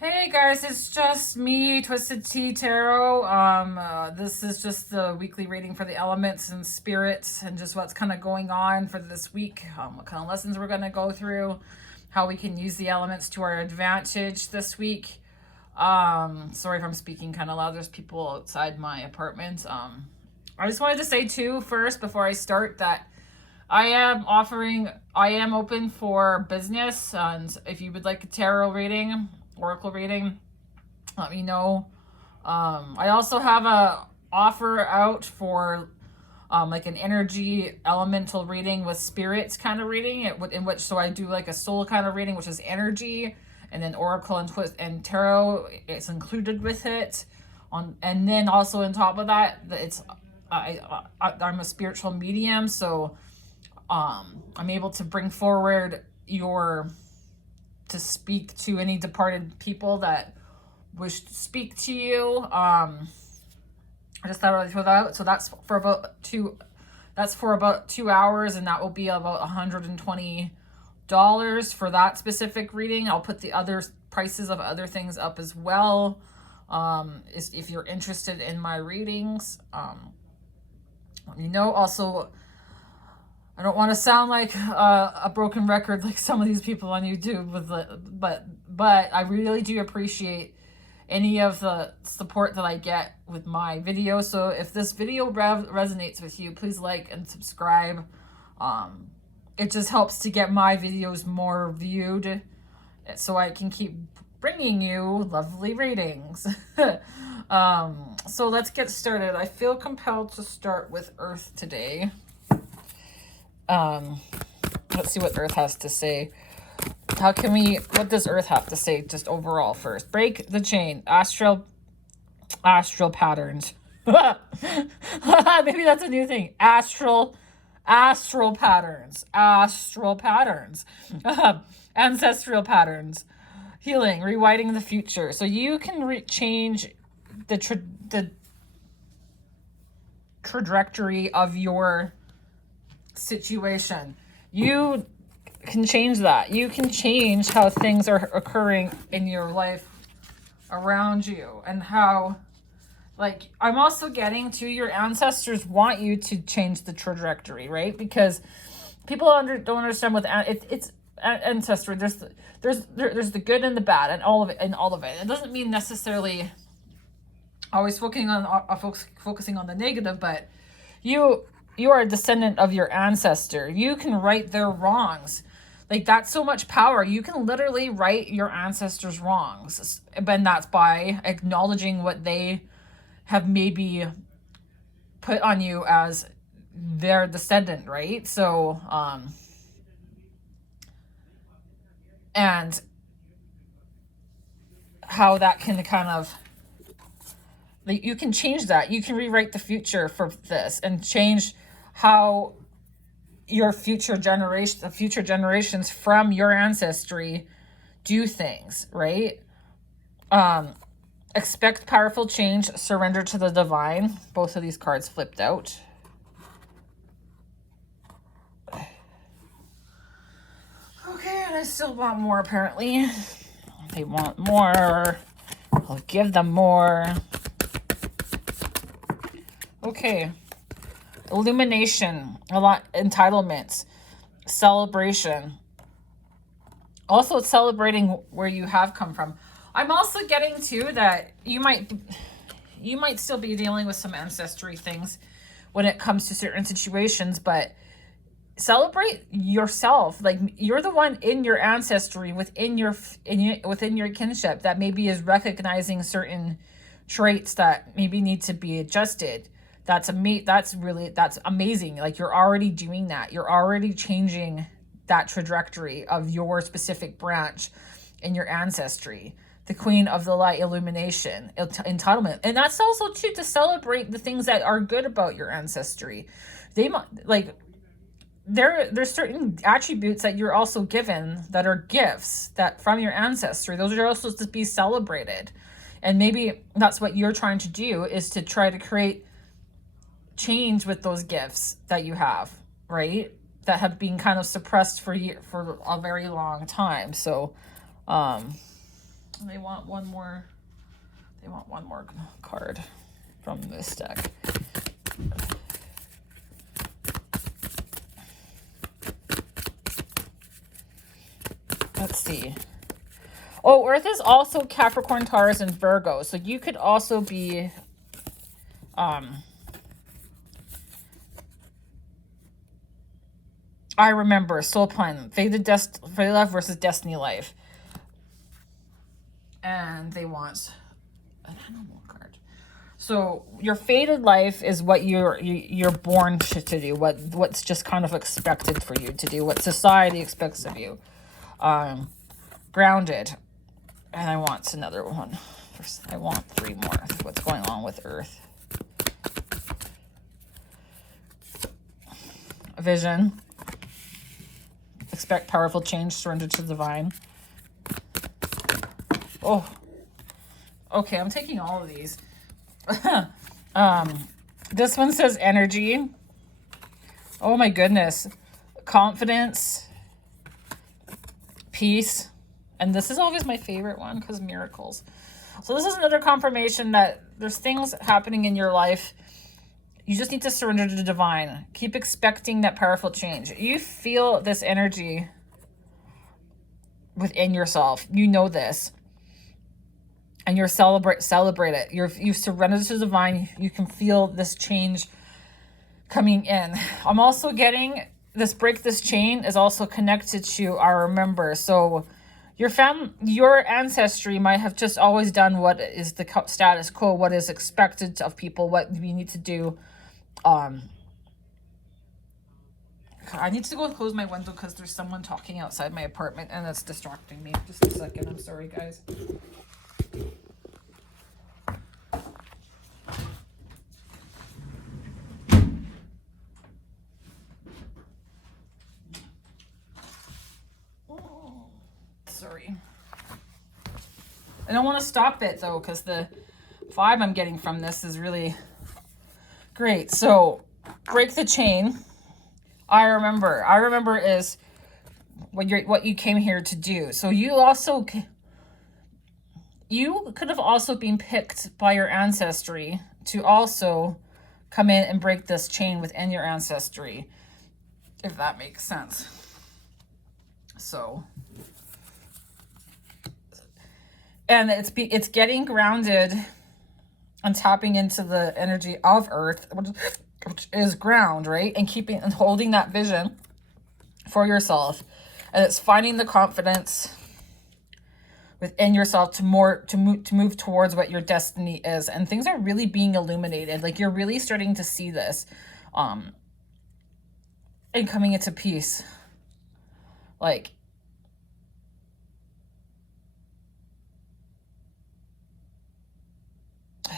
Hey guys, it's just me, Twisted Tea Tarot. This is just the weekly reading for the elements and spirits and just what's kind of going on for this week. What kind of lessons we're going to go through, how we can use the elements to our advantage this week. Sorry if I'm speaking kind of loud. There's people outside my apartment. I just wanted to say too, first, before I start, that I am open for business. And if you would like a tarot reading, oracle reading, let me know. I also have a offer out for like an energy elemental reading with spirits kind of reading, in which so I do like a soul kind of reading, which is energy, and then oracle and twist and tarot it's included with it. And then also on top of that, it's I'm a spiritual medium, so I'm able to bring forward to speak to any departed people that wish to speak to you. I just thought I'd throw that out. So that's for about 2 hours, and that will be about $120 for that specific reading. I'll put the other prices of other things up as well. If you're interested in my readings, let me know. Also, I don't want to sound like a broken record like some of these people on YouTube, but I really do appreciate any of the support that I get with my videos. So if this video resonates with you, please like and subscribe. It just helps to get my videos more viewed, so I can keep bringing you lovely readings. So let's get started. I feel compelled to start with Earth today. Let's see what Earth has to say. What does Earth have to say just overall first? Break the chain. Astral patterns. Maybe that's a new thing. Astral patterns. Astral patterns. Ancestral patterns. Healing. Rewriting the future. So you can change the trajectory of your situation. You can change that. You can change how things are occurring in your life around you, and how, like, I'm also getting to your ancestors want you to change the trajectory, right? Because people don't understand what it's ancestry. There's the good and the bad and all of it. It doesn't mean necessarily always focusing on the negative, but you are a descendant of your ancestor. You can right their wrongs. Like, that's so much power. You can literally right your ancestors' wrongs. And that's by acknowledging what they have maybe put on you as their descendant, right? So, and how that can kind of, like, you can change that. You can rewrite the future for this and change how your future generations from your ancestry do things, right? Expect powerful change, surrender to the divine. Both of these cards flipped out. Okay, and I still want more, apparently. They want more. I'll give them more. Okay. Illumination, a lot, entitlements, celebration. Also, it's celebrating where you have come from. I'm also getting to that you might still be dealing with some ancestry things when it comes to certain situations, but celebrate yourself. Like, you're the one in your ancestry, within your kinship, that maybe is recognizing certain traits that maybe need to be adjusted. That's amazing. Like, you're already doing that. You're already changing that trajectory of your specific branch in your ancestry. The Queen of the Light, illumination, entitlement. And that's also too, to celebrate the things that are good about your ancestry. There's certain attributes that you're also given that are gifts that from your ancestry. Those are also to be celebrated. And maybe that's what you're trying to do, is to try to create change with those gifts that you have, right? That have been kind of suppressed for a very long time. So They want one more. They want one more card from this deck. Let's see. Oh, Earth is also Capricorn, Taurus, and Virgo. So you could also be I remember Soul Plan, Faded Love versus Destiny Life. And they want an animal card. So your fated life is what you're born to do, what's just kind of expected for you to do, what society expects of you. Grounded. And I want another one. I want 3 more. What's going on with Earth? Vision. Expect powerful change, surrender to the divine. Oh. Okay, I'm taking all of these. This one says energy. Oh my goodness. Confidence. Peace. And this is always my favorite one because miracles. So this is another confirmation that there's things happening in your life. You just need to surrender to the divine. Keep expecting that powerful change. You feel this energy within yourself. You know this. And you're celebrate it. You've surrendered to the divine. You can feel this change coming in. I'm also getting this break this chain is also connected to our remember. So your ancestry might have just always done what is the status quo, what is expected of people, what we need to do. I need to go close my window because there's someone talking outside my apartment and it's distracting me. Just a second. I'm sorry, guys. Sorry. I don't want to stop it though because the vibe I'm getting from this is really great. So break the chain. I remember is what you came here to do. So you could have also been picked by your ancestry to also come in and break this chain within your ancestry, if that makes sense. So, and it's getting grounded and tapping into the energy of Earth, which is ground, right? And keeping and holding that vision for yourself. And it's finding the confidence within yourself to move towards what your destiny is. And things are really being illuminated. Like you're really starting to see this and coming into peace. Like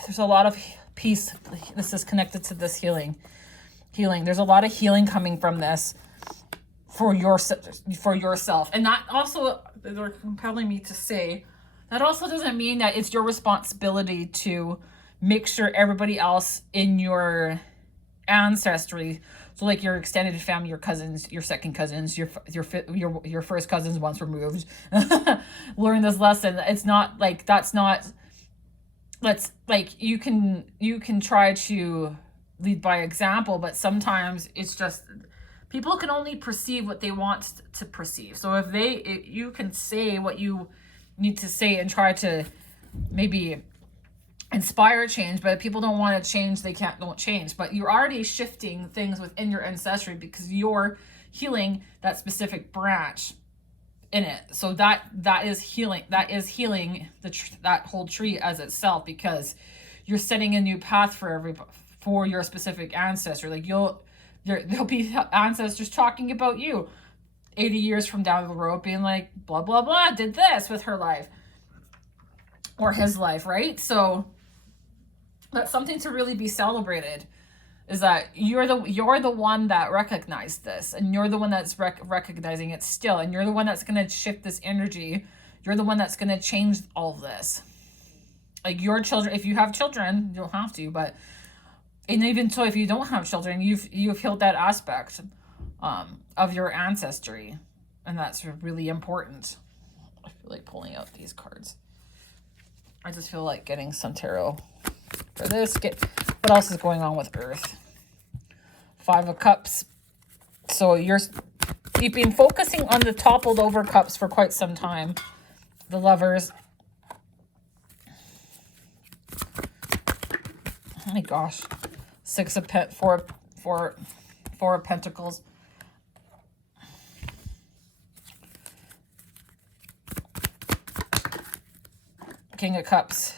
there's a lot of peace. This is connected to this healing. There's a lot of healing coming from this for yourself. And that also, they're compelling me to say, that also doesn't mean that it's your responsibility to make sure everybody else in your ancestry, so like your extended family, your cousins, your second cousins, your first cousins once removed, learn this lesson. It's not like that's not. Let's like you can try to lead by example, but sometimes it's just people can only perceive what they want to perceive. So if you can say what you need to say and try to maybe inspire change, but if people don't want to change, don't change. But you're already shifting things within your ancestry because you're healing that specific branch in it. So that is healing. That is healing that whole tree as itself, because you're setting a new path for your specific ancestor. Like there'll be ancestors talking about you 80 years from down the road, being like, blah blah blah did this with her life or his life, right? So that's something to really be celebrated, is that you're the one that recognized this, and you're the one that's recognizing it still, and you're the one that's going to shift this energy. You're the one that's going to change all of this. Like your children, if you have children, you don't have to, but and even so, if you don't have children, you've healed that aspect of your ancestry, and that's really important. I feel like pulling out these cards. I just feel like getting some tarot for this. What else is going on with Earth? 5 of Cups. So you've been focusing on the toppled over cups for quite some time. The Lovers. Oh my gosh. 4 of Pentacles. King of Cups.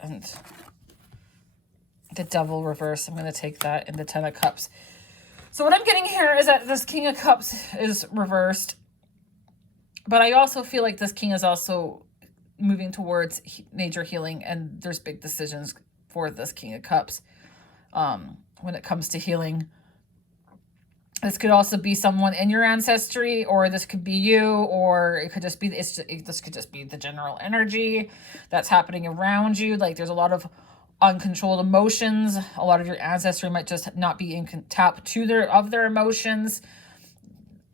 And the Devil reverse. I'm going to take that in the 10 of Cups. So what I'm getting here is that this King of Cups is reversed. But I also feel like this King is also moving towards major healing. And there's big decisions for this King of Cups when it comes to healing. This could also be someone in your ancestry, or this could be you, or it could just be, this could just be the general energy that's happening around you. Like there's a lot of uncontrolled emotions. A lot of your ancestry might just not be in tap to their emotions.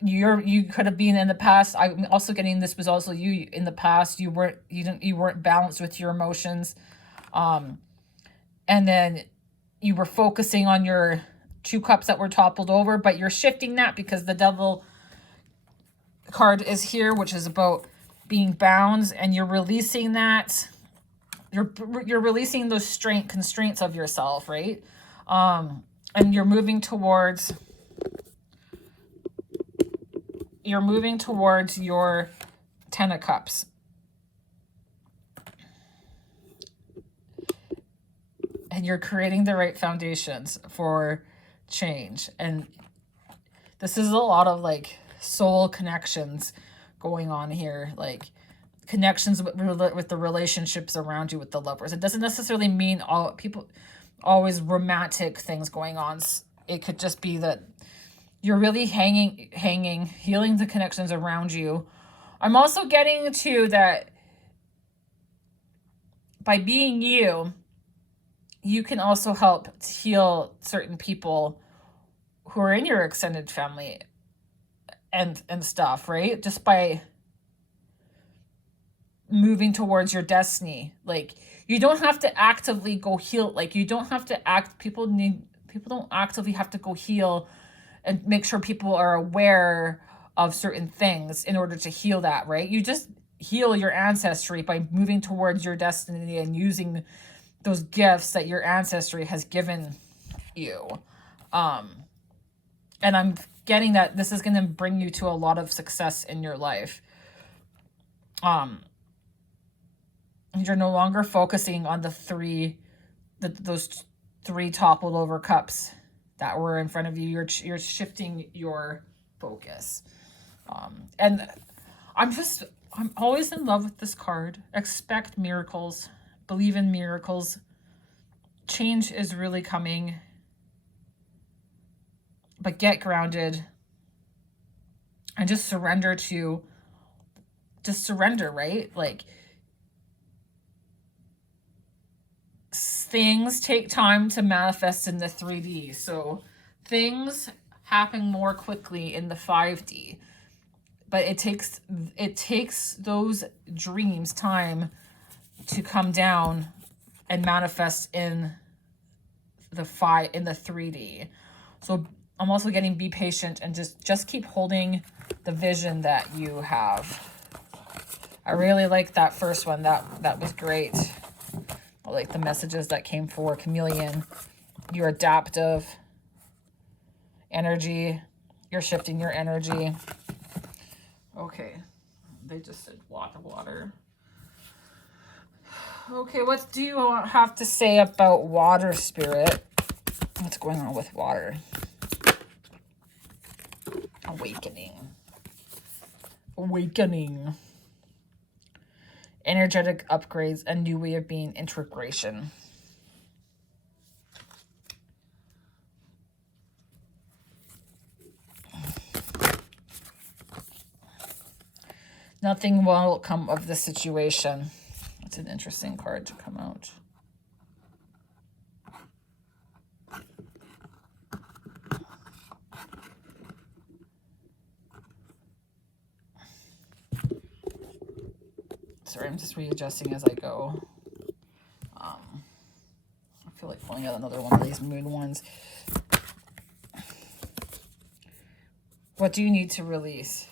You could have been in the past. I'm also getting this was also you in the past. You weren't balanced with your emotions. And then you were focusing on your 2 cups that were toppled over, but you're shifting that because the Devil card is here, which is about being bound, and you're releasing that. You're releasing those constraints of yourself, right? And you're moving towards your 10 of Cups. And you're creating the right foundations for change. And this is a lot of like soul connections going on here, like connections with the relationships around you with the Lovers. It doesn't necessarily mean always romantic things going on. It could just be that you're really healing the connections around you. I'm also getting to that by being you can also help heal certain people who are in your extended family and stuff, right? Just by moving towards your destiny. Like you don't have to actively go heal. Like you don't have to people don't actively have to go heal and make sure people are aware of certain things in order to heal that, right? You just heal your ancestry by moving towards your destiny and using those gifts that your ancestry has given you. And I'm getting that this is going to bring you to a lot of success in your life. You're no longer focusing on those 3 toppled over cups that were in front of you. You're shifting your focus. And I'm always in love with this card. Expect miracles. Believe in miracles. Change is really coming. But get grounded. And just surrender, right? Like, things take time to manifest in the 3D. So things happen more quickly in the 5D. But it takes those dreams time to come down and manifest in the 3D. So I'm also getting be patient and just keep holding the vision that you have. I really like that first one. That was great. I like the messages that came for Chameleon. Your adaptive energy. You're shifting your energy. Okay. They just said water. Okay, what do you have to say about water, Spirit? What's going on with water? Awakening. Energetic upgrades, a new way of being, integration. Nothing will come of the situation. It's an interesting card to come out. Sorry, I'm just readjusting as I go. I feel like pulling out another one of these moon ones. What do you need to release?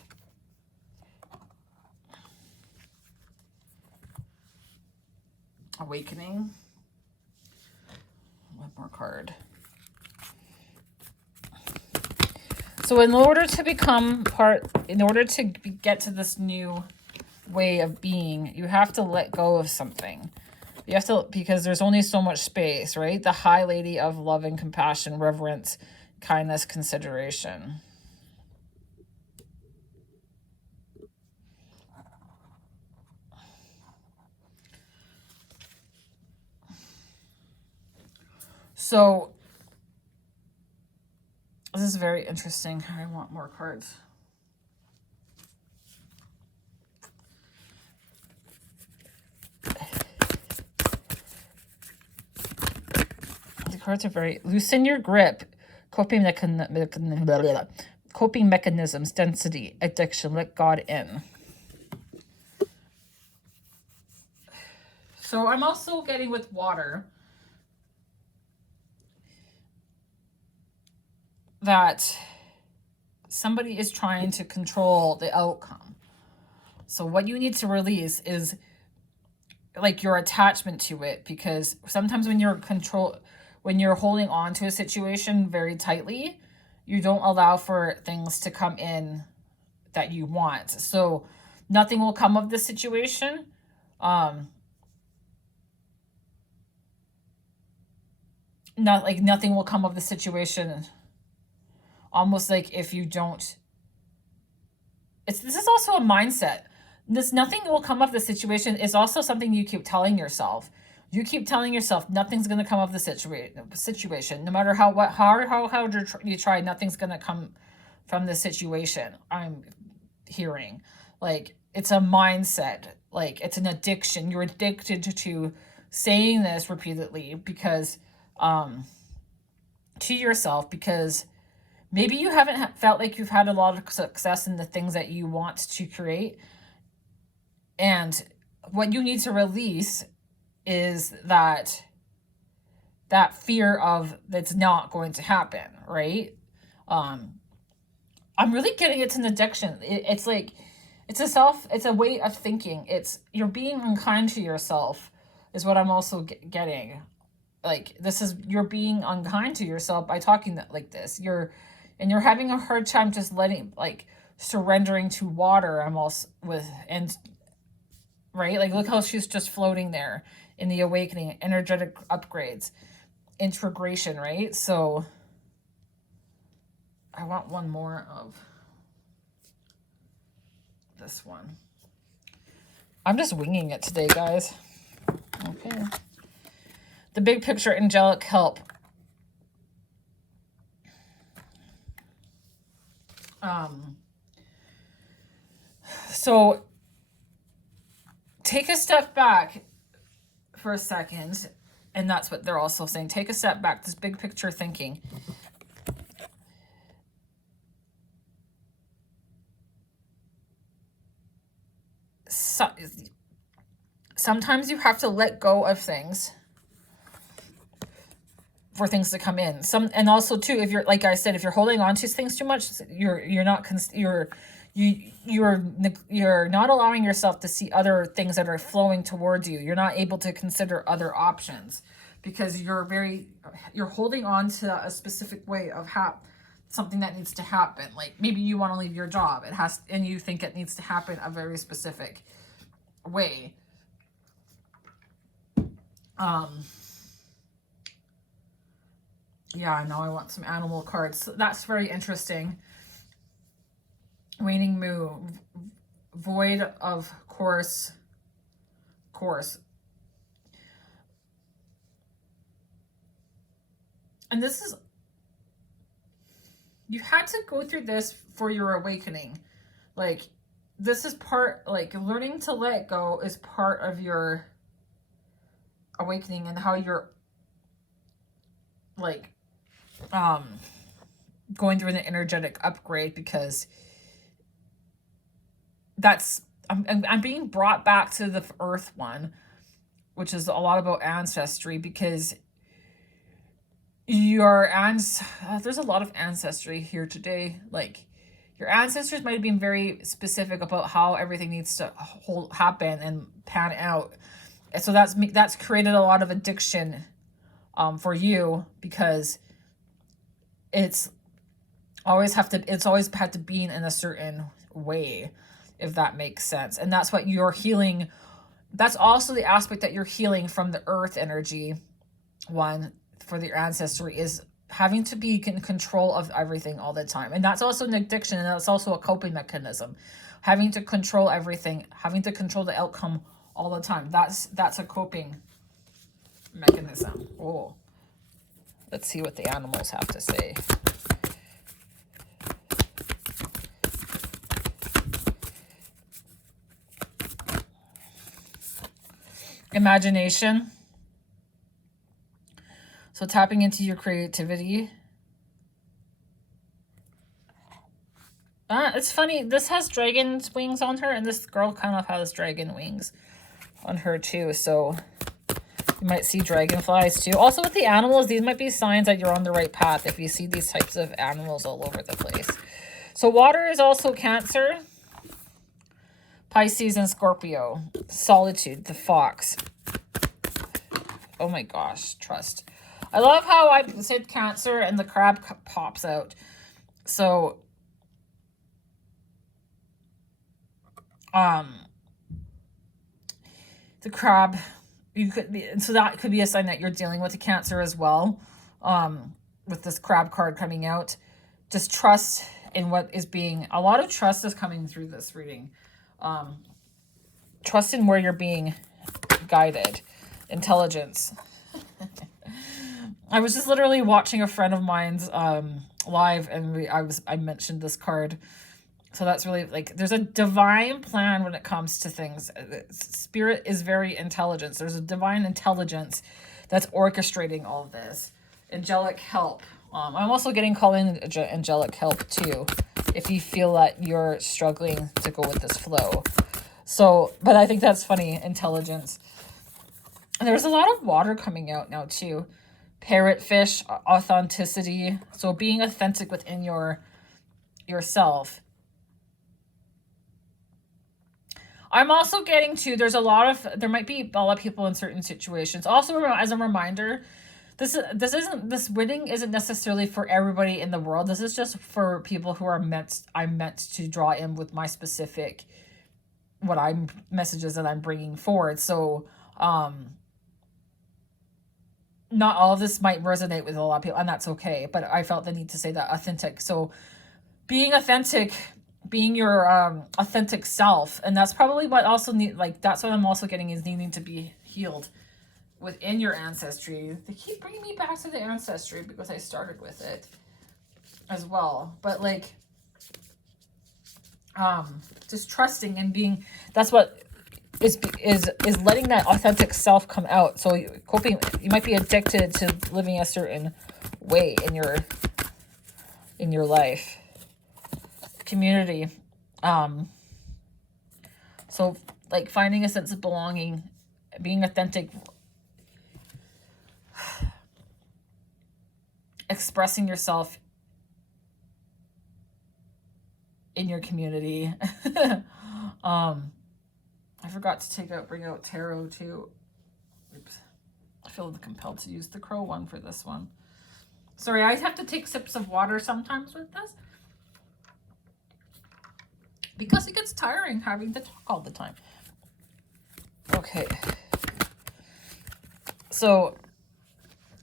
Awakening. One more card. So in order to get to this new way of being, you have to let go of something. You have to, because there's only so much space, right? The High Lady of love and compassion, reverence, kindness, consideration. So this is very interesting. I want more cards. The cards are very, loosen your grip, coping mechanisms, density, addiction, let God in. So I'm also getting with water that somebody is trying to control the outcome. So what you need to release is like your attachment to it, because sometimes when you're holding on to a situation very tightly, you don't allow for things to come in that you want. So nothing will come of the situation. Nothing will come of the situation. Almost like if you don't, this is also a mindset. Nothing will come of the situation is also something you keep telling yourself. You keep telling yourself nothing's going to come of the situation. No matter how hard you try, nothing's going to come from the situation. I'm hearing like it's a mindset, like it's an addiction. You're addicted to saying this repeatedly because to yourself, because maybe you haven't felt like you've had a lot of success in the things that you want to create. And what you need to release is that fear of that's not going to happen, right? I'm really getting it's an addiction. It's like, it's a way of thinking. You're being unkind to yourself is what I'm also getting. Like, you're being unkind to yourself by talking like this. You're having a hard time just surrendering to water right? Like, look how she's just floating there in the awakening, energetic upgrades, integration, right? So I want one more of this one. I'm just winging it today, guys. Okay. The big picture, angelic help. So take a step back for a second, and that's what they're also saying. Take a step back, this big picture thinking. Sometimes you have to let go of things for things to come in. And also too, if you're, like I said, if you're holding on to things too much, you're not allowing yourself to see other things that are flowing towards you. You're not able to consider other options because you're holding on to a specific way of something that needs to happen. Like maybe you want to leave your job. And you think it needs to happen a very specific way. Yeah, now I want some animal cards. So that's very interesting. Waning moon, void of course. And this is, you had to go through this for your awakening. Like, this is learning to let go is part of your awakening and how you're going through an energetic upgrade, because that's I'm being brought back to the earth one, which is a lot about ancestry, because there's a lot of ancestry here today. Like, your ancestors might have been very specific about how everything needs to happen and pan out. And so that's created a lot of addiction for you, because it's always had to be in a certain way, if that makes sense. And that's what you're healing. That's also the aspect that you're healing from the earth energy one for your ancestry, is having to be in control of everything all the time. And that's also an addiction, and that's also a coping mechanism. Having to control everything, having to control the outcome all the time. That's a coping mechanism. Oh, let's see what the animals have to say. Imagination. So tapping into your creativity. It's funny. This has dragon's wings on her, and this girl kind of has dragon wings on her too. So you might see dragonflies too. Also with the animals, these might be signs that you're on the right path if you see these types of animals all over the place. So water is also Cancer, Pisces, and Scorpio. Solitude, the fox. Oh my gosh, trust. I love how I said Cancer and the crab pops out. So, the crab, so that could be a sign that you're dealing with a Cancer as well. With this crab card coming out. Just trust in what is being, a lot of trust is coming through this reading. Trust in where you're being guided. Intelligence. I was just literally watching a friend of mine's live, and I mentioned this card. So that's really, like, there's a divine plan when it comes to things. Spirit is very intelligent. There's a divine intelligence that's orchestrating all of this. Angelic help. I'm also getting calling angelic help too, if you feel that you're struggling to go with this flow. So, but I think that's funny. Intelligence. And there's a lot of water coming out now too. Parrotfish, authenticity. So being authentic within yourself. I'm also getting to, there might be a lot of people in certain situations. Also, as a reminder, this reading isn't necessarily for everybody in the world. This is just for people who I'm meant to draw in with my specific, messages that I'm bringing forward. So, not all of this might resonate with a lot of people, and that's okay. But I felt the need to say that authentic. So being authentic, being your authentic self, and that's probably what also that's what I'm also getting, is needing to be healed within your ancestry. They keep bringing me back to the ancestry because I started with it as well. But just trusting and being, that's what is letting that authentic self come out. So you might be addicted to living a certain way in your life. Community. So like finding a sense of belonging, being authentic, expressing yourself in your community. I forgot to bring out tarot too. Oops. I feel compelled to use the crow one for this one. Sorry, I have to take sips of water sometimes with this, because it gets tiring having to talk all the time. Okay. So,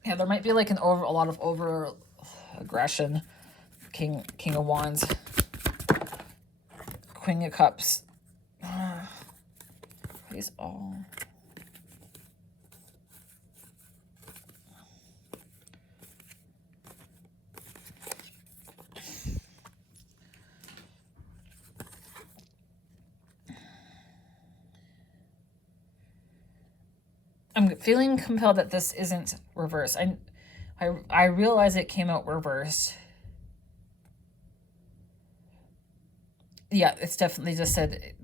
yeah, there might be like a lot of over aggression. King of Wands. Queen of Cups. These all. I'm feeling compelled that this isn't reversed. I realize it came out reversed. Yeah, it's definitely just said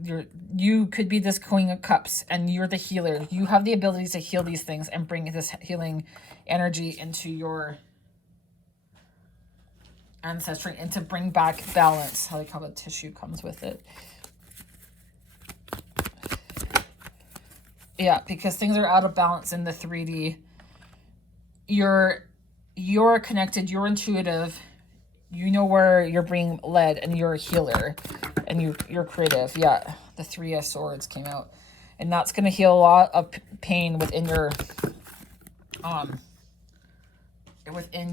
you could be this Queen of Cups, and you're the healer. You have the ability to heal these things and bring this healing energy into your ancestry and to bring back balance. I like how the tissue comes with it. Yeah, because things are out of balance in the 3D. You're connected, you're intuitive, you know where you're being led, and you're a healer, and you're creative. Yeah, the 3 of Swords came out, and that's going to heal a lot of pain within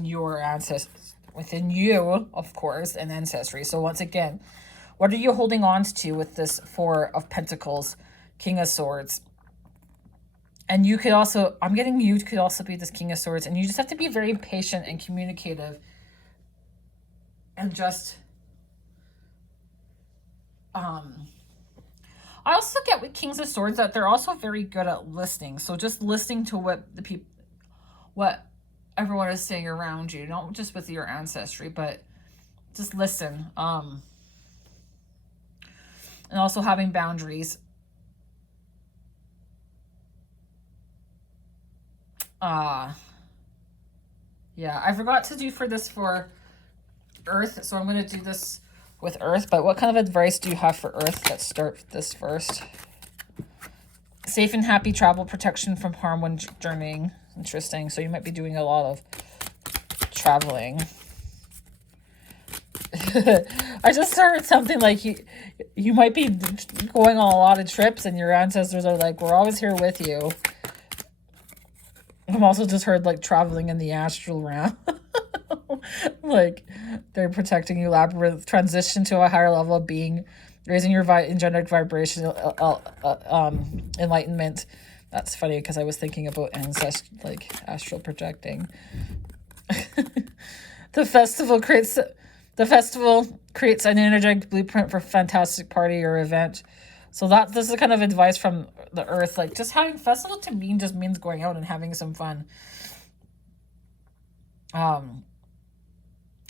your ancestors, within you, of course, and ancestry. So once again, what are you holding on to with this 4 of Pentacles, King of Swords? And you could also, I'm getting you could also be this King of Swords, and you just have to be very patient and communicative, and just I also get with Kings of Swords that they're also very good at listening. So just listening to what everyone is saying around you, not just with your ancestry, but just listen. And also having boundaries. Yeah, I forgot to do for Earth, so I'm going to do this with Earth. But what kind of advice do you have for Earth? Let's start this first. Safe and happy travel, protection from harm when journeying. Interesting. So you might be doing a lot of traveling. I just heard something like you might be going on a lot of trips, and your ancestors are like, we're always here with you. I've also just heard like traveling in the astral realm. Like they're protecting you. Labyrinth, transition to a higher level of being, raising your angelic vibration, enlightenment. That's funny because I was thinking about like astral projecting. The festival creates an energetic blueprint for fantastic party or event. So this is kind of advice from the Earth. Like just having festival to me just means going out and having some fun.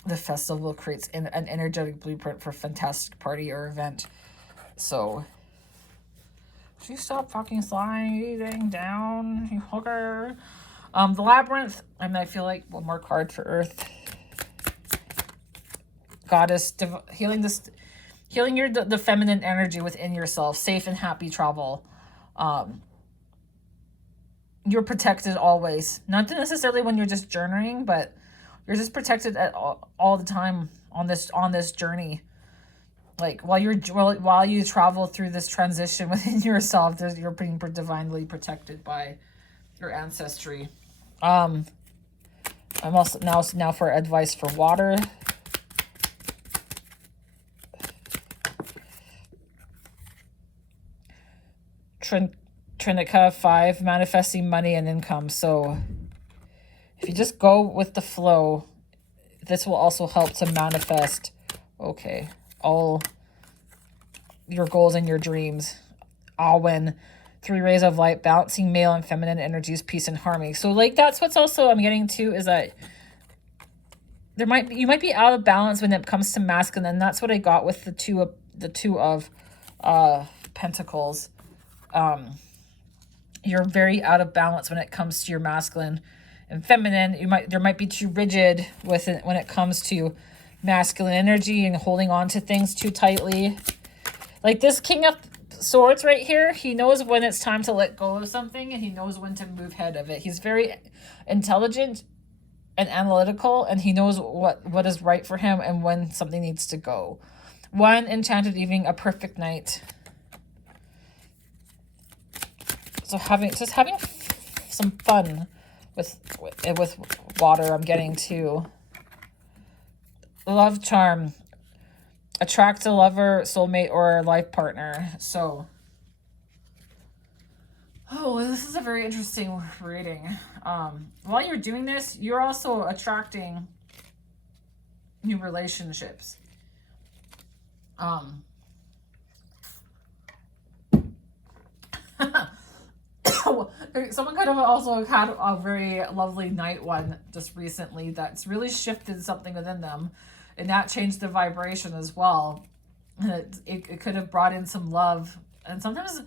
The festival creates an energetic blueprint for fantastic party or event. So, she stop fucking sliding down, you hooker. The labyrinth. I feel like one more card for Earth. Goddess, healing the feminine energy within yourself. Safe and happy travel. You're protected always. Not necessarily when you're just journeying, but you're just protected at all the time on this journey. Like while you travel through this transition within yourself, you're being divinely protected by your ancestry. I'm also now for advice for water. Trinica 5, manifesting money and income. So if you just go with the flow, this will also help to manifest, all your goals and your dreams. When 3 rays of light, balancing male and feminine energies, peace and harmony. So like that's what's also I'm getting to is that you might be out of balance when it comes to masculine, and that's what I got with the two of Pentacles. You're very out of balance when it comes to your masculine and feminine. There might be too rigid with it when it comes to masculine energy and holding on to things too tightly. Like this King of Swords right here, he knows when it's time to let go of something, and he knows when to move ahead of it. He's very intelligent and analytical, and he knows what is right for him and when something needs to go. One enchanted evening, a perfect night. So having some fun with water. I'm getting to love charm, attract a lover, soulmate, or a life partner. So, this is a very interesting reading. While you're doing this, you're also attracting new relationships. Someone kind of also had a very lovely night one just recently that's really shifted something within them, and that changed the vibration as well. It could have brought in some love. And sometimes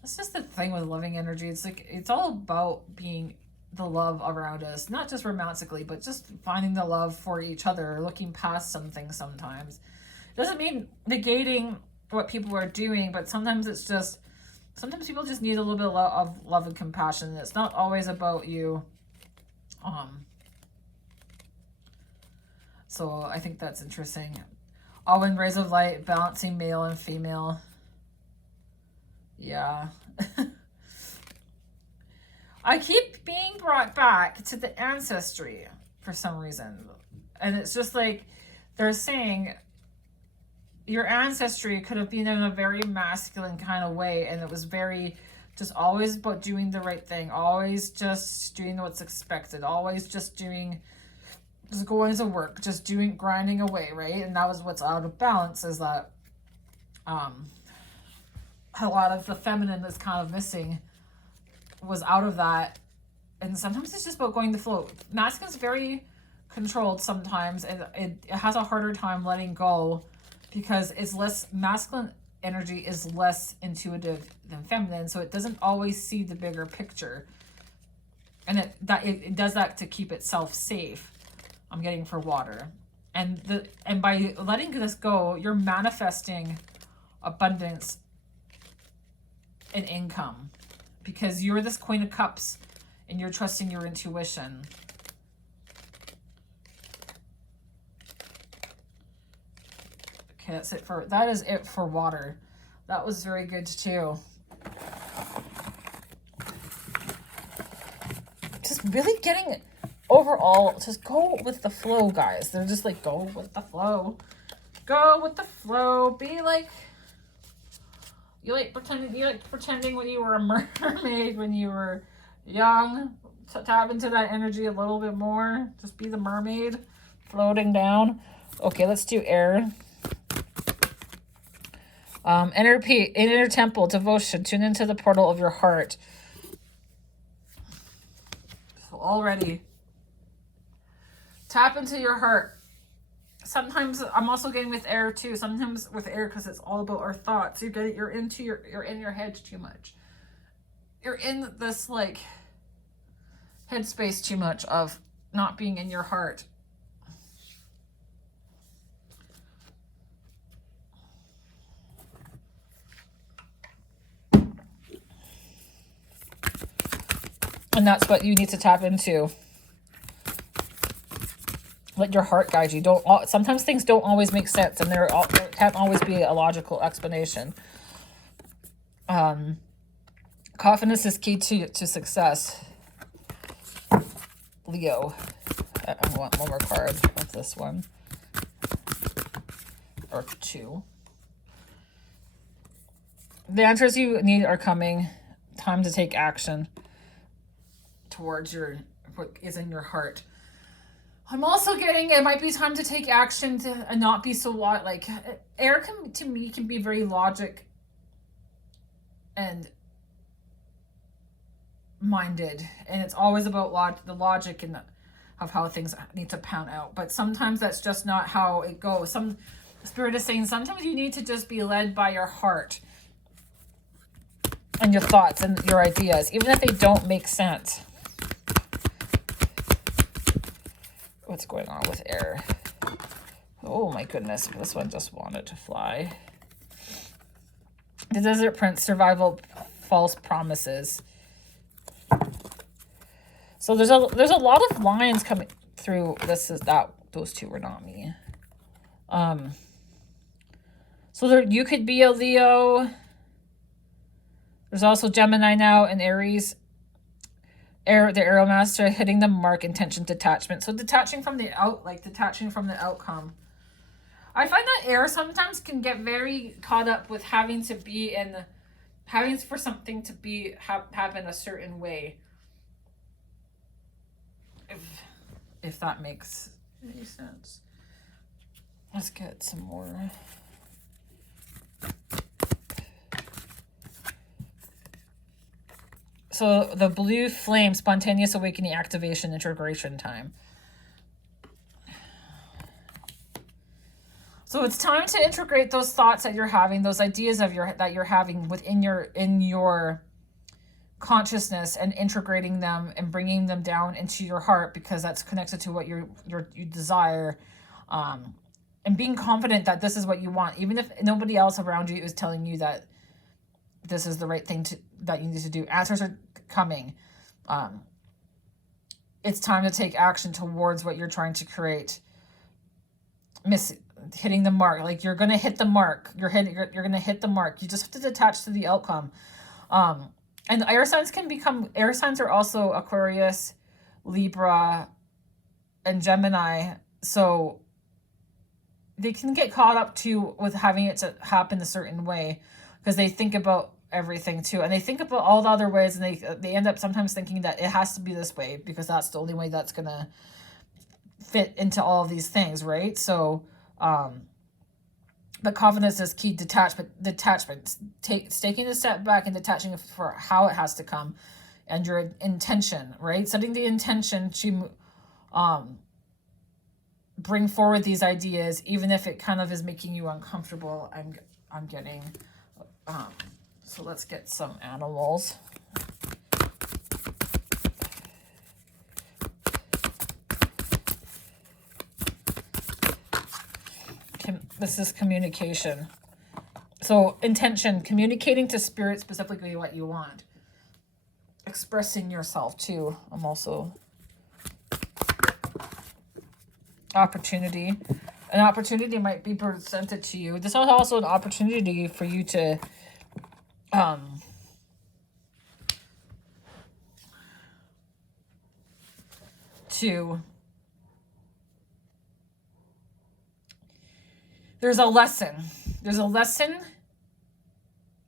that's just the thing with loving energy. It's like, it's all about being the love around us, not just romantically, but just finding the love for each other, looking past something sometimes. Doesn't mean negating what people are doing, but sometimes it's just, sometimes people just need a little bit of love and compassion. It's not always about you. So I think that's interesting. All in rays of light, balancing male and female. Yeah. I keep being brought back to the ancestry for some reason. And it's just like they're saying your ancestry could have been in a very masculine kind of way. And it was very just always about doing the right thing. Always just doing what's expected. Always just doing, just going to work. Just doing, grinding away, right? And that was what's out of balance, is that a lot of the feminine that's kind of missing was out of that. And sometimes it's just about going the flow. Masculine's very controlled sometimes, and it has a harder time letting go because it's less, masculine energy is less intuitive than feminine, so it doesn't always see the bigger picture. And it does that to keep itself safe. I'm getting for water. And by letting this go, you're manifesting abundance and income, because you're this Queen of Cups and you're trusting your intuition. Okay, that is it for water. That was very good too. Just really getting overall, just go with the flow, guys. They're just like, go with the flow. Go with the flow. Be like, you like pretending when you were a mermaid when you were young. Tap into that energy a little bit more. Just be the mermaid floating down. Okay, let's do air. Inner temple, devotion. Tune into the portal of your heart. So already, tap into your heart. Sometimes I'm also getting with air too. Sometimes with air, because it's all about our thoughts. You're in your head too much. You're in this like headspace too much of not being in your heart. And that's what you need to tap into. Let your heart guide you. Sometimes things don't always make sense, and there can't always be a logical explanation. Confidence is key to success. Leo. I want one more card of this one. Or two. The answers you need are coming. Time to take action towards what is in your heart. I'm also getting, it might be time to take action and not be so like air to me can be very logic and minded, and it's always about the logic and of how things need to pan out. But sometimes that's just not how it goes. Spirit is saying sometimes you need to just be led by your heart and your thoughts and your ideas, even if they don't make sense. What's going on with air? Oh my goodness, this one just wanted to fly. The Desert Prince, survival, false promises. So there's a lot of lines coming through. Those two were not me. So you could be a Leo. There's also Gemini now and Aries. The Arrow Master, hitting the mark, intention, detachment. So detaching from the outcome. I find that air sometimes can get very caught up with having for something to happen a certain way. If that makes any sense. Let's get some more. So the blue flame, spontaneous awakening, activation, integration time. So it's time to integrate those thoughts that you're having, those ideas that you're having within your consciousness, and integrating them and bringing them down into your heart, because that's connected to what you desire, and being confident that this is what you want, even if nobody else around you is telling you that this is the right thing that you need to do. Answers are coming. It's time to take action towards what you're trying to create. Hitting the mark, like you're gonna hit the mark. You're gonna hit the mark. You just have to detach to the outcome. And air signs air signs are also Aquarius, Libra, and Gemini. So they can get caught up too with having it to happen a certain way, because they think about everything too, and they think about all the other ways, and they end up sometimes thinking that it has to be this way because that's the only way that's gonna fit into all of these things, right? So but confidence is key. Detachment, taking a step back and detaching for how it has to come, and your intention, right? Setting the intention to bring forward these ideas, even if it kind of is making you uncomfortable. I'm getting so let's get some animals. This is communication. So intention, communicating to spirit specifically what you want. Expressing yourself too. I'm also opportunity. An opportunity might be presented to you. This is also an opportunity for you to there's a lesson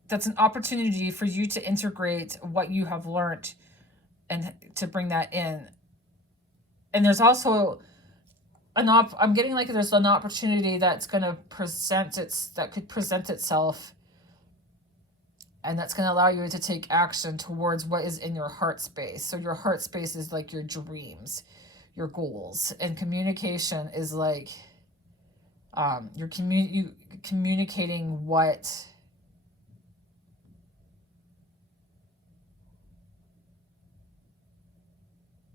that's an opportunity for you to integrate what you have learned and to bring that in. And there's also I'm getting like there's an opportunity that's going to that could present itself, and that's going to allow you to take action towards what is in your heart space. So your heart space is like your dreams, your goals, and communication is like you're communicating what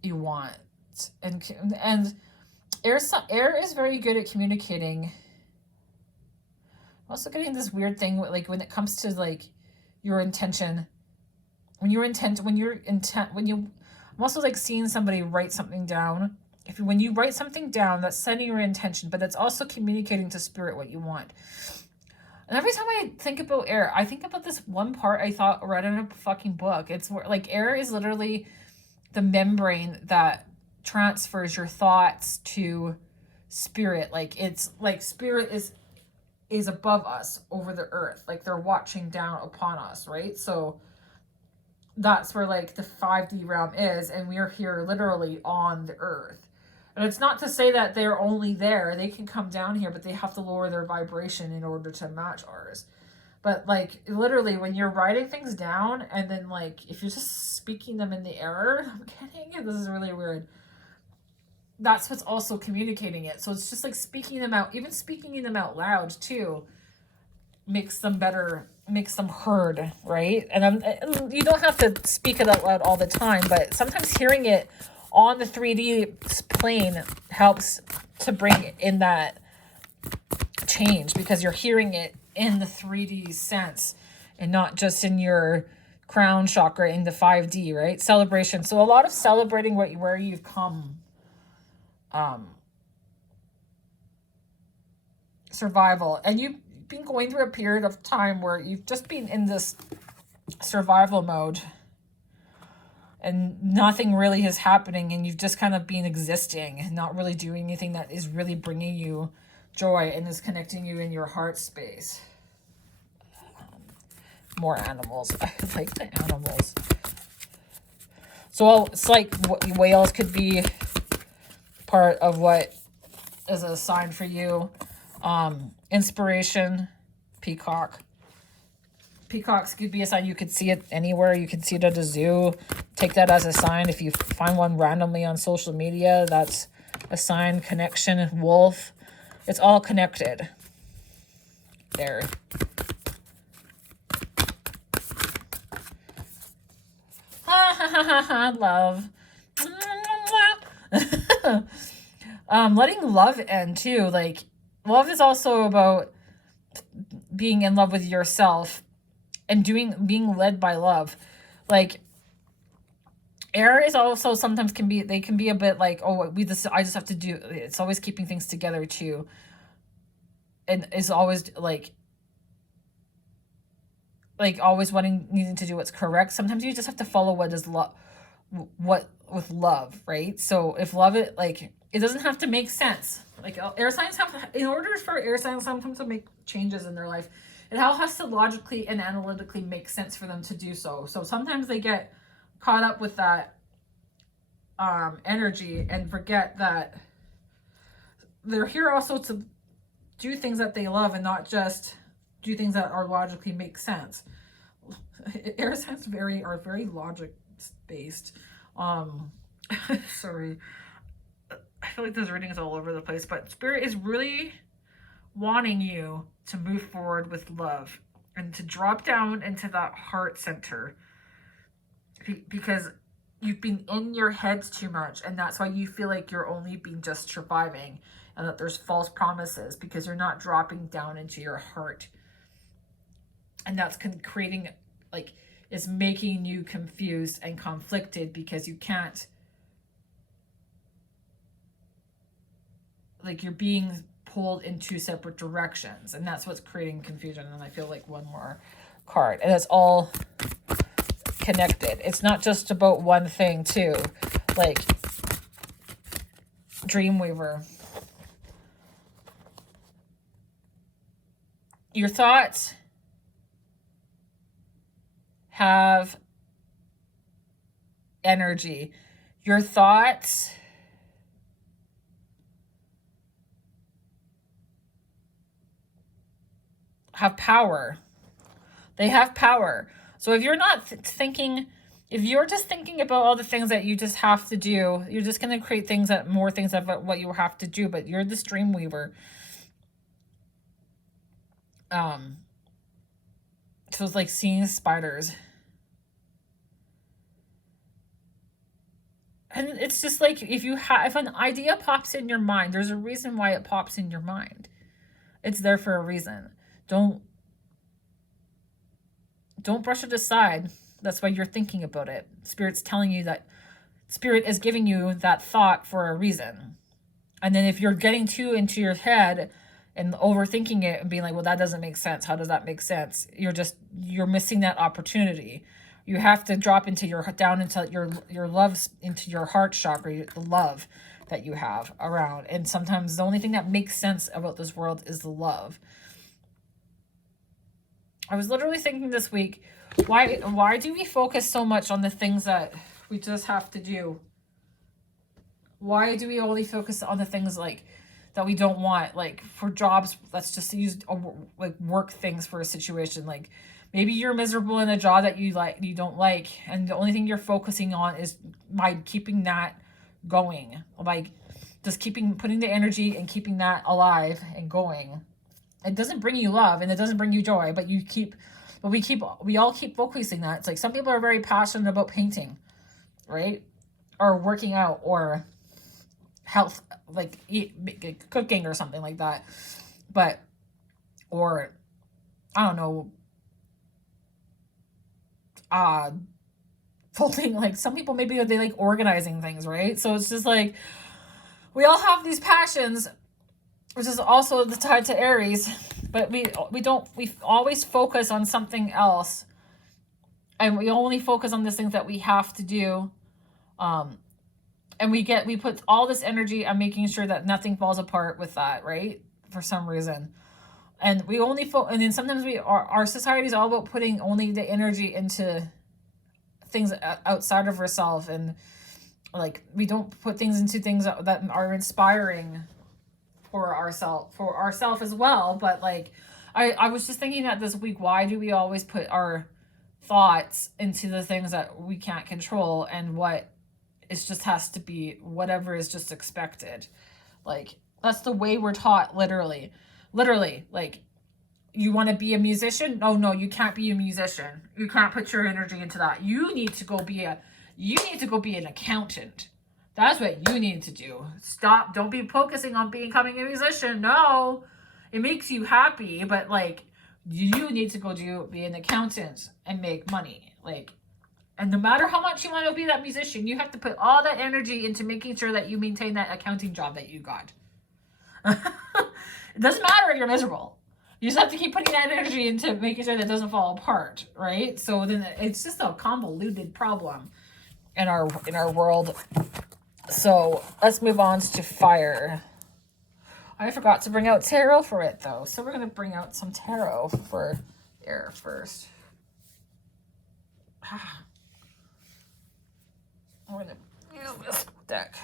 you want. And air is very good at communicating. I'm also getting this weird thing like when it comes to like your intention. I'm also like seeing somebody write something down. When you write something down, that's setting your intention, but it's also communicating to spirit what you want. And every time I think about air, I think about this one part I read in a fucking book. It's where like air is literally the membrane that transfers your thoughts to spirit. Like it's like spirit is above us over the earth, like they're watching down upon us, right? So that's where like the 5D realm is, and we're here literally on the earth. And it's not to say that they're only there. They can come down here, but they have to lower their vibration in order to match ours. But like literally when you're writing things down, and then like if you're just speaking them in the air, I'm kidding, this is really weird. That's what's also communicating it. So it's just like speaking them out, even speaking them out loud too, makes them better, makes them heard, right? And you don't have to speak it out loud all the time, but sometimes hearing it on the 3D plane helps to bring in that change, because you're hearing it in the 3D sense and not just in your crown chakra in the 5D, right? Celebration. So a lot of celebrating where you've come. Survival. And you've been going through a period of time where you've just been in this survival mode and nothing really is happening, and you've just kind of been existing and not really doing anything that is really bringing you joy and is connecting you in your heart space. More animals. I like the animals. So it's like whales could be part of what is a sign for you. Inspiration, peacock. Peacocks could be a sign. You could see it anywhere. You could see it at a zoo. Take that as a sign. If you find one randomly on social media, that's a sign. Connection. Wolf. It's all connected. there. Love. Letting love end too. Like, love is also about being in love with yourself and being led by love. Like, air is also sometimes they can be a bit like, oh, I just have to do, it's always keeping things together too. And is always like always needing to do what's correct. Sometimes you just have to follow what is what with love, right? So if love it, like, it doesn't have to make sense. Like, air signs in order for air signs sometimes to make changes in their life, it all has to logically and analytically make sense for them to do so. So sometimes they get caught up with that energy and forget that they're here also to do things that they love and not just do things that are logically make sense. Air signs are very logic based. Sorry, I feel like this reading is all over the place, but Spirit is really wanting you to move forward with love and to drop down into that heart center, because you've been in your heads too much, and that's why you feel like you're only being just surviving, and that there's false promises because you're not dropping down into your heart. And that's creating, like, it's making you confused and conflicted because you can't, like, you're being pulled in two separate directions, and that's what's creating confusion. And I feel like one more card, and it's all connected. It's not just about one thing too. Like, Dreamweaver, your thoughts have energy. Your thoughts have power. They have power. So if you're not thinking, if you're just thinking about all the things that you just have to do, you're just going to create more things about what you have to do. But you're this Dreamweaver. So it's like seeing spiders. And it's just like, if an idea pops in your mind, there's a reason why it pops in your mind. It's there for a reason. Don't brush it aside. That's why you're thinking about it. Spirit's telling you that, Spirit is giving you that thought for a reason. And then if you're getting too into your head and overthinking it and being like, well, that doesn't make sense. How does that make sense? You're missing that opportunity. You have to drop into your loves, into your heart chakra, the love that you have around. And sometimes the only thing that makes sense about this world is the love. I was literally thinking this week, why do we focus so much on the things that we just have to do? Why do we only focus on the things like that we don't want? Like, for jobs, let's just use like work things for a situation. Like, maybe you're miserable in a job that you don't like, and the only thing you're focusing on is keeping that going. Like, just putting the energy and keeping that alive and going. It doesn't bring you love and it doesn't bring you joy, but we all keep focusing that. It's like, some people are very passionate about painting, right? Or working out, or health, like cooking or something like that. But, or, I don't know, folding, like, some people maybe they like organizing things, right? So it's just like, we all have these passions, which is also the tied to Aries, but we always focus on something else, and we only focus on the things that we have to do, and we put all this energy on making sure that nothing falls apart with that, right? For some reason, and we only and then sometimes our society is all about putting only the energy into things outside of ourselves, and like, we don't put things into things that are inspiring for ourselves as well. But like, I was just thinking that this week, why do we always put our thoughts into the things that we can't control, and what is just has to be whatever is just expected? Like, that's the way we're taught, literally. Like, You want to be a musician? No, you can't be a musician. You can't put your energy into that. You need to go be an accountant. That's what you need to do. Stop. Don't be focusing on becoming a musician. No, it makes you happy, but like, you need to go be an accountant and make money. Like, and no matter how much you want to be that musician, you have to put all that energy into making sure that you maintain that accounting job that you got. It doesn't matter if you're miserable. You just have to keep putting that energy into making sure that it doesn't fall apart, right? So then it's just a convoluted problem in our world. So let's move on to fire. I forgot to bring out tarot for it though, so we're gonna bring out some tarot for air first. We're gonna use this deck.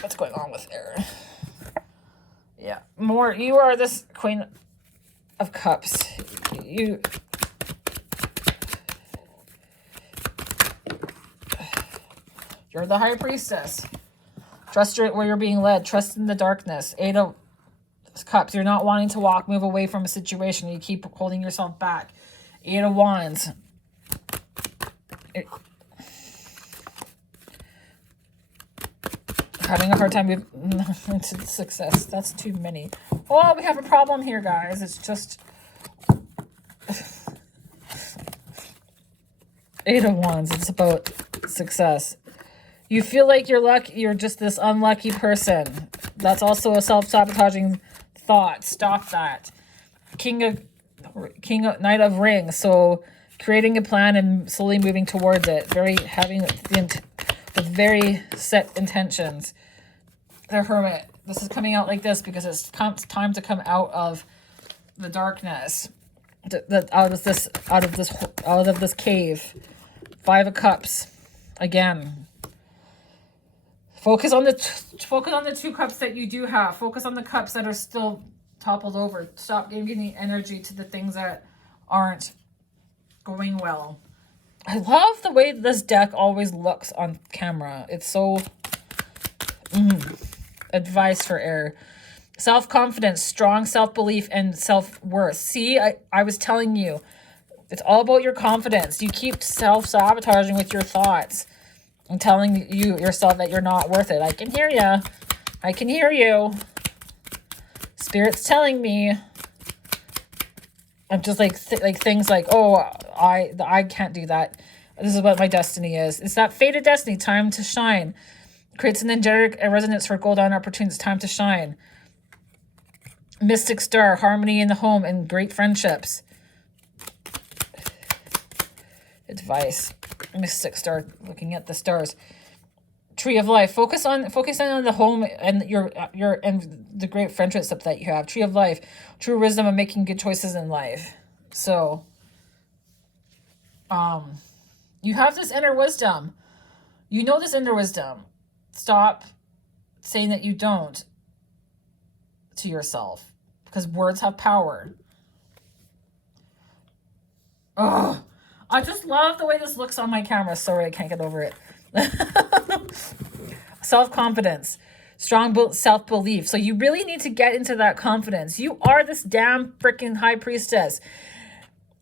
What's going on with air? Yeah, more. You are this Queen of Cups. You're the High Priestess. Trust where you're being led. Trust in the darkness. 8 of Cups. You're not wanting to move away from a situation. You keep holding yourself back. 8 of Wands. Having a hard time into success. That's too many. Oh, we have a problem here, guys. It's just 8 of Wands. It's about success. You feel like you're just this unlucky person. That's also a self-sabotaging thought. Stop that. Knight of Rings. So creating a plan and slowly moving towards it. With very set intentions. The Hermit. This is coming out like this because it's time to come out of the darkness. Out of this cave. 5 of Cups. Again. Focus on the 2 cups that you do have. Focus on the cups that are still toppled over. Stop giving the energy to the things that aren't going well. I love the way this deck always looks on camera. It's so... Advice for air. Self-confidence, strong self-belief, and self-worth. See, I was telling you. It's all about your confidence. You keep self-sabotaging with your thoughts. And telling yourself that you're not worth it. I can hear you. I can hear you. Spirit's telling me. I'm just like things like, oh, I can't do that. This is what my destiny is. It's that fated destiny. Time to shine. Creates an angelic resonance for golden opportunities. Time to shine. Mystic star. Harmony in the home and great friendships. Advice. Mystic star. Looking at the stars. Tree of life. Focusing on the home and your and the great friendships that you have. Tree of life. True wisdom of making good choices in life. So, you have this inner wisdom. You know this inner wisdom. Stop saying that you don't to yourself, because words have power. Oh, I just love the way this looks on my camera. Sorry, I can't get over it. Self-confidence, strong self-belief. So you really need to get into that confidence. You are this damn freaking high priestess.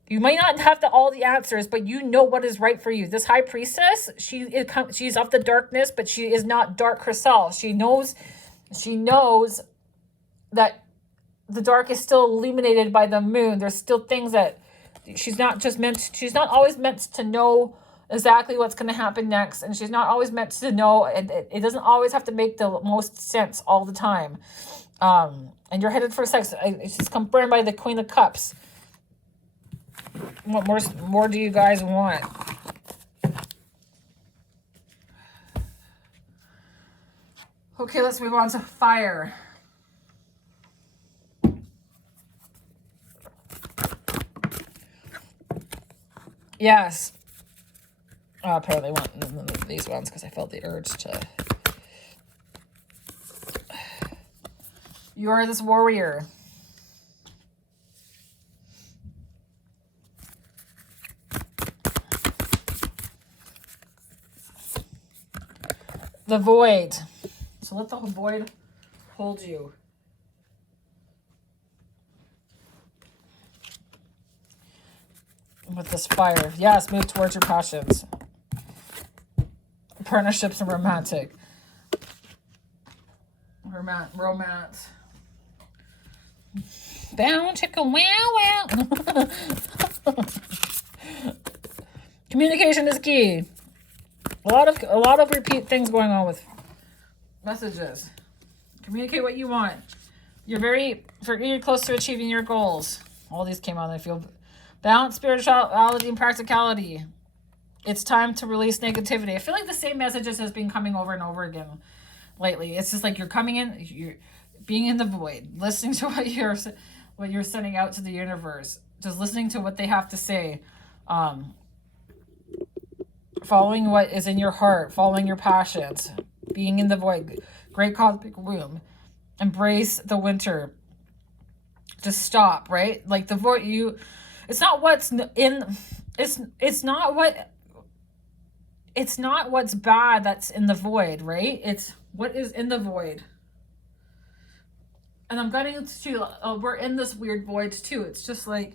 You might not have all the answers, but you know what is right for you. This high priestess, she's of the darkness, but she is not dark herself. She knows that the dark is still illuminated by the moon. There's still things that she's not always meant to know exactly what's going to happen next. And she's not always meant to know. It doesn't always have to make the most sense all the time. And you're headed for sex. She's confirmed by the Queen of Cups. What more do you guys want? Okay, let's move on to fire. Yes. Apparently I want these ones because I felt the urge to. You are this warrior. The void. So let the void hold you. with this fire. Yes, move towards your passions. Partnerships and romantic. Romance. Bound chicka wow wow. Communication is key. A lot of repeat things going on with messages. Communicate what you want. You're close to achieving your goals. All these came out. I feel balance, spirituality, and practicality. It's time to release negativity. I feel like the same messages has been coming over and over again lately. It's just like you're coming in, you're being in the void, listening to what you're sending out to the universe, just listening to what they have to say, following what is in your heart, following your passions, being in the void, great cosmic womb, embrace the winter. Just stop, right? Like the void, it's not what's in, it's not what's bad that's in the void, right? It's what is in the void. And I'm getting into, we're in this weird void too. It's just like,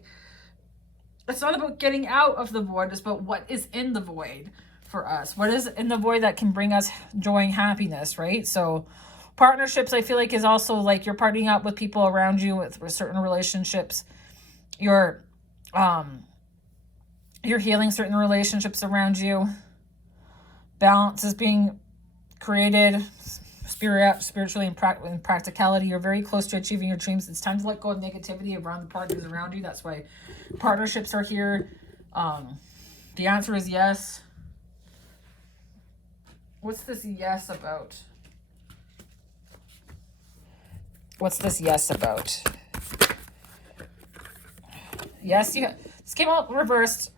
it's not about getting out of the void. It's about what is in the void for us. What is in the void that can bring us joy and happiness, right? So partnerships, I feel like, is also like you're partying up with people around you with certain relationships. You're healing certain relationships around you. Balance is being created spiritually and practicality. You're very close to achieving your dreams. It's time to let go of negativity around the parties around you. That's why partnerships are here. The answer is yes. What's this yes about? What's this yes about? Yes, this came out reversed.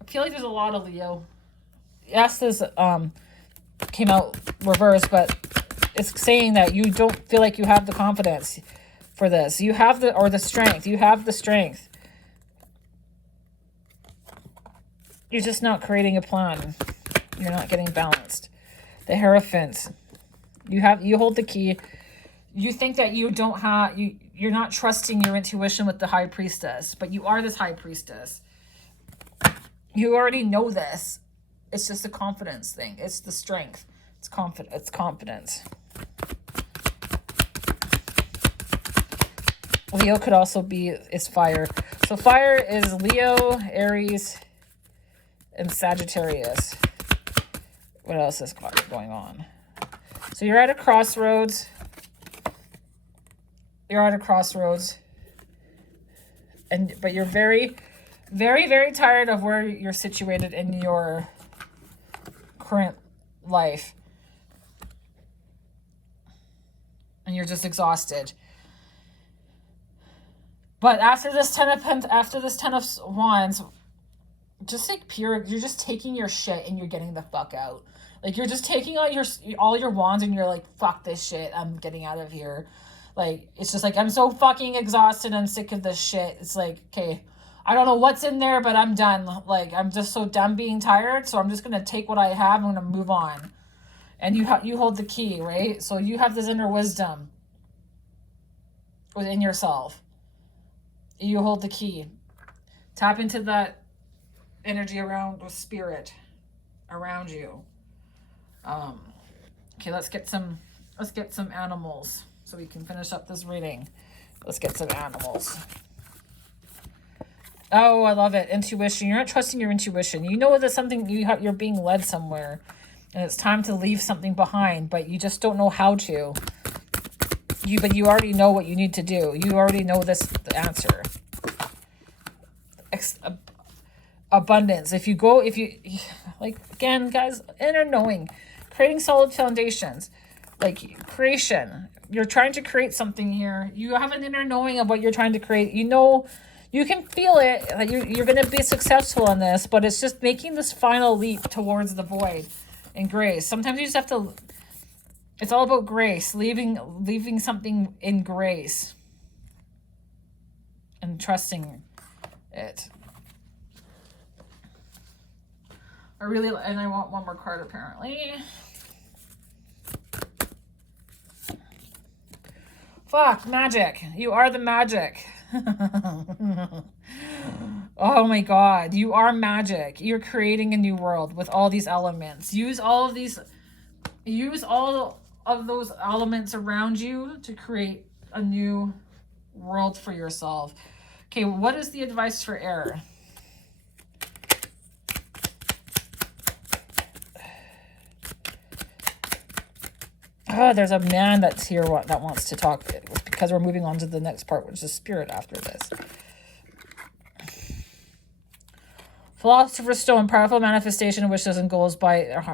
I feel like there's a lot of Leo. Yes, this came out reversed, but it's saying that you don't feel like you have the confidence for this. You have the strength. You have the strength. You're just not creating a plan. You're not getting balanced. The Hierophant. You hold the key. You think that you don't have, you're not trusting your intuition with the High Priestess, but you are this High Priestess. You already know this. It's just a confidence thing. It's the strength. It's confidence. Leo could also is fire. So fire is Leo, Aries, and Sagittarius. What else is going on? So you're at a crossroads. But you're very, very, very tired of where you're situated in your current life. And you're just exhausted. But after this Ten of Wands, just like you're just taking your shit and you're getting the fuck out. Like you're just taking all your wands and you're like, fuck this shit, I'm getting out of here. Like, it's just like, I'm so fucking exhausted, I'm sick of this shit. It's like, okay, I don't know what's in there, but I'm done. Like, I'm just so done being tired, so I'm just going to take what I have, I'm going to move on. And you hold the key, right? So you have this inner wisdom within yourself. You hold the key. Tap into that energy around the spirit around you. Okay, let's get some animals so we can finish up this reading. Let's get some animals. Oh, I love it. Intuition. You're not trusting your intuition. You know that something you're being led somewhere, and it's time to leave something behind, but you just don't know how to. But you already know what you need to do. You already know the answer. Abundance. If you like, again, guys, inner knowing, creating solid foundations, like creation. You're trying to create something here. You have an inner knowing of what you're trying to create. You know, you can feel it. Like you're going to be successful in this, but it's just making this final leap towards the void and grace. Sometimes you just have to, it's all about grace, leaving something in grace and trusting it. I want one more card apparently. Fuck, magic. You are the magic. Oh my God, you are magic. You're creating a new world with all these elements. Use all of those elements around you to create a new world for yourself. Okay, what is the advice for air? Oh, there's a man that's here that wants to talk, because we're moving on to the next part, which is spirit after this. Philosopher's Stone, powerful manifestation of wishes and goals by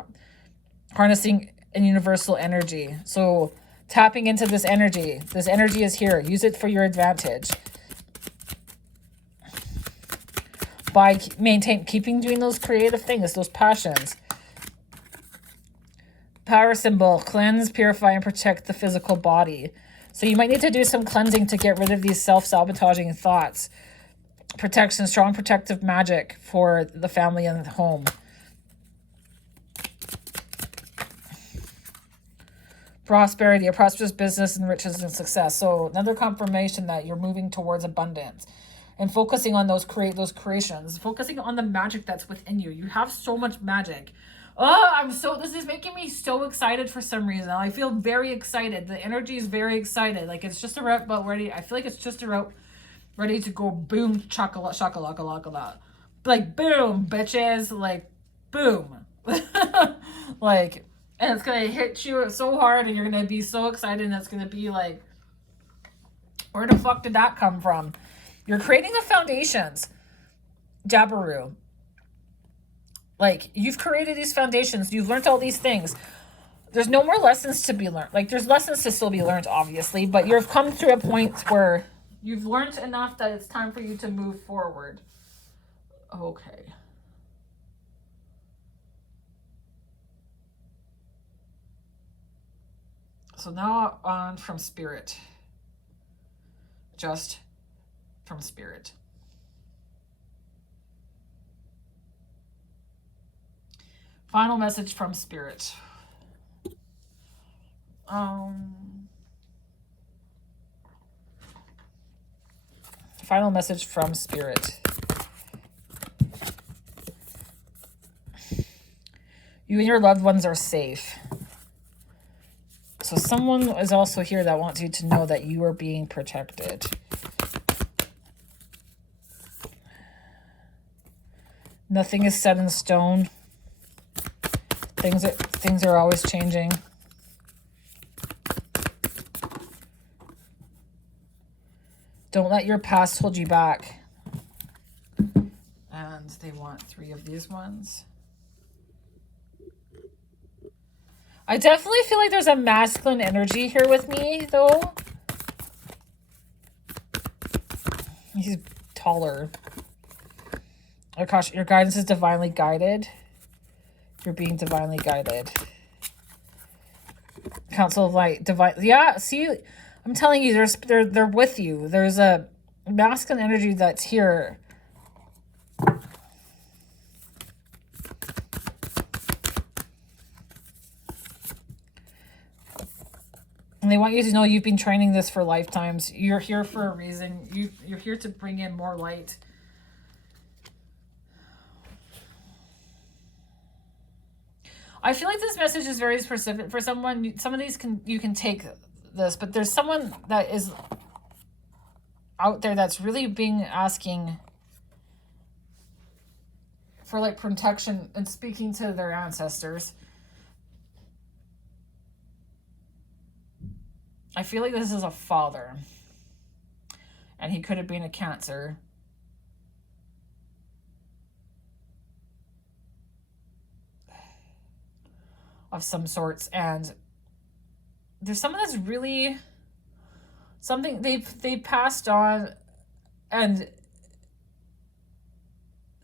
harnessing a universal energy. So tapping into this energy. This energy is here. Use it for your advantage. By keeping doing those creative things, those passions. Power symbol, cleanse, purify, and protect the physical body. So you might need to do some cleansing to get rid of these self-sabotaging thoughts. Protection, strong protective magic for the family and the home. Prosperity, a prosperous business and riches and success. So another confirmation that you're moving towards abundance and focusing on those creations, focusing on the magic that's within you. You have so much magic. Oh, this is making me so excited for some reason. I feel very excited. The energy is very excited. Like it's just about ready. I feel like it's just about ready to go boom, shakalaka. Like boom, bitches. Like boom. Like, and it's going to hit you so hard and you're going to be so excited and it's going to be like, where the fuck did that come from? You're creating the foundations. Jabiru. Like, you've created these foundations. You've learned all these things. There's no more lessons to be learned. Like, there's lessons to still be learned, obviously. But you've come to a point where you've learned enough that it's time for you to move forward. Okay. So now on from spirit. Just from spirit. Final message from spirit. Final message from spirit. You and your loved ones are safe. So someone is also here that wants you to know that you are being protected. Nothing is set in stone. Things are always changing. Don't let your past hold you back. And they want 3 of these ones. I definitely feel like there's a masculine energy here with me, though. He's taller. Oh gosh, your guidance is divinely guided. You're being divinely guided. Council of Light, divine. Yeah, see, I'm telling you, they're with you. There's a masculine energy that's here. And they want you to know you've been training this for lifetimes. You're here for a reason. You're here to bring in more light. I feel like this message is very specific for someone. Some of these you can take this, but there's someone that is out there that's really asking for like protection and speaking to their ancestors. I feel like this is a father, and he could have been a Cancer. Of some sorts, and there's someone that's really something they passed on, and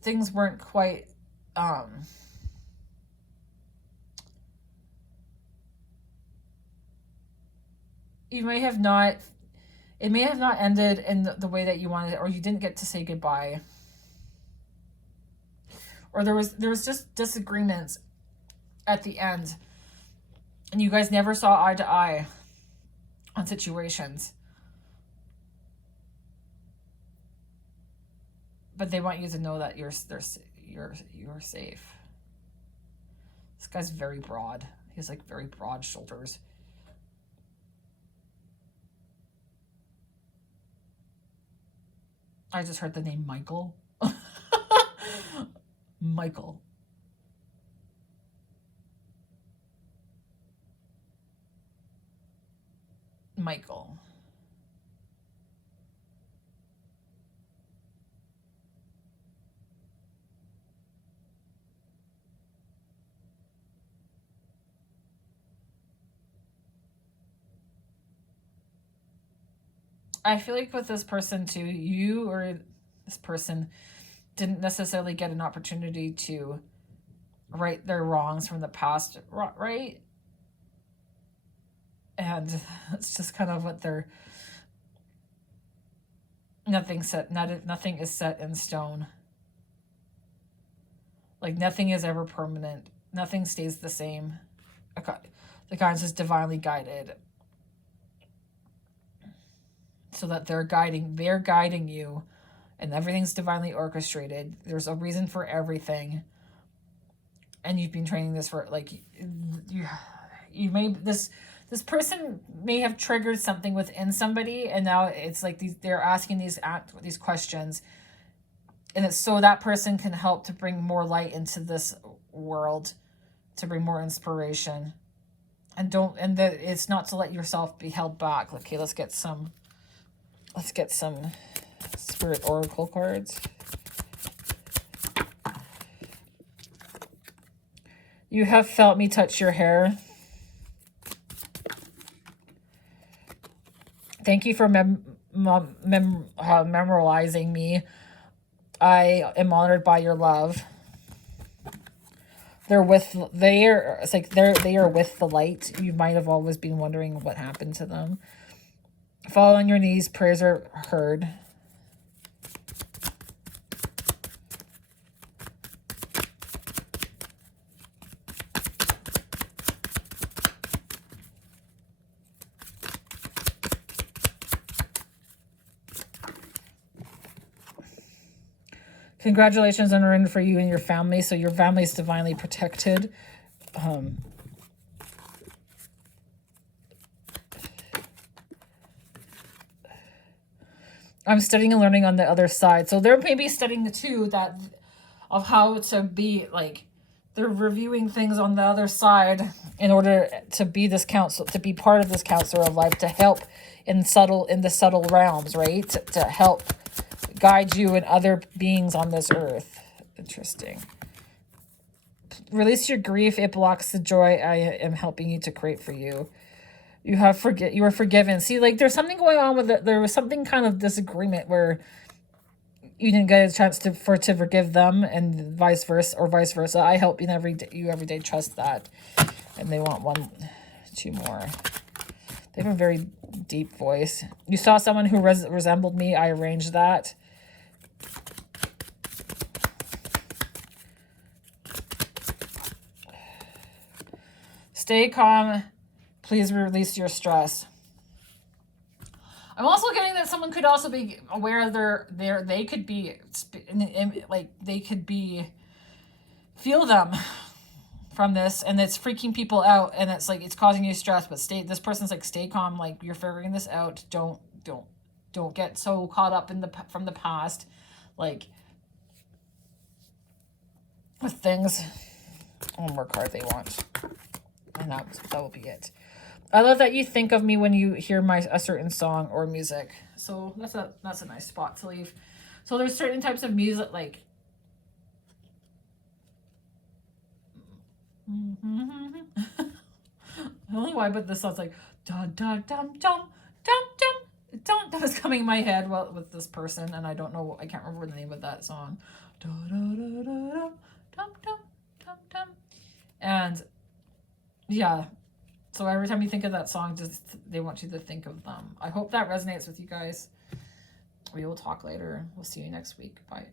things weren't quite it may have not ended in the way that you wanted it, or you didn't get to say goodbye, or there was just disagreements at the end, and you guys never saw eye to eye on situations. but they want you to know that you're safe. This guy's very broad. He has like very broad shoulders. I just heard the name Michael. Michael. Michael. I feel like with this person too, you or this person didn't necessarily get an opportunity to right their wrongs from the past, right? And it's just kind of what they're, nothing is set in stone. Like nothing is ever permanent. Nothing stays the same. The guidance is divinely guided. So that they're guiding you, and everything's divinely orchestrated. There's a reason for everything. And you've been training this for like you may this person may have triggered something within somebody, and now it's like they're asking these questions, and it's so that person can help to bring more light into this world, to bring more inspiration. And it's not to let yourself be held back. Okay, let's get some spirit oracle cards. You have felt me touch your hair. Thank you for memorizing me. I am honored by your love. They are with the light. You might have always been wondering what happened to them. Fall on your knees. Prayers are heard. Congratulations on earning for you and your family. So your family is divinely protected. I'm studying and learning on the other side. So they're maybe studying too of how to be like, they're reviewing things on the other side in order to be this counsel, to be part of this counselor of life, to help in the subtle realms, right? To help guide you and other beings on this earth. Interesting. Release your grief. It blocks the joy I am helping you to create for you. You are forgiven. See, like there's something going on with it. There was something kind of disagreement where you didn't get a chance to forgive them, and vice versa. I help you every day. Trust that. And they want 2 more. They have a very deep voice. You saw someone who resembled me. I arranged that. Stay calm. Please release your stress. I'm also getting that someone could also be aware they could be like they could be feel them from this, and it's freaking people out, and it's like it's causing you stress. But this person's like, stay calm. Like you're figuring this out. Don't get so caught up from the past, like with things. One more card they want, and that will be it. I love that you think of me when you hear a certain song or music. So that's a nice spot to leave. So there's certain types of music like I don't know why, but this sounds like dum dum dum dum dum dum. That was coming in my head with this person, and I can't remember the name of that song. Dum dum dum dum dum dum. And yeah. So every time you think of that song, they want you to think of them. I hope that resonates with you guys. We will talk later. We'll see you next week. Bye.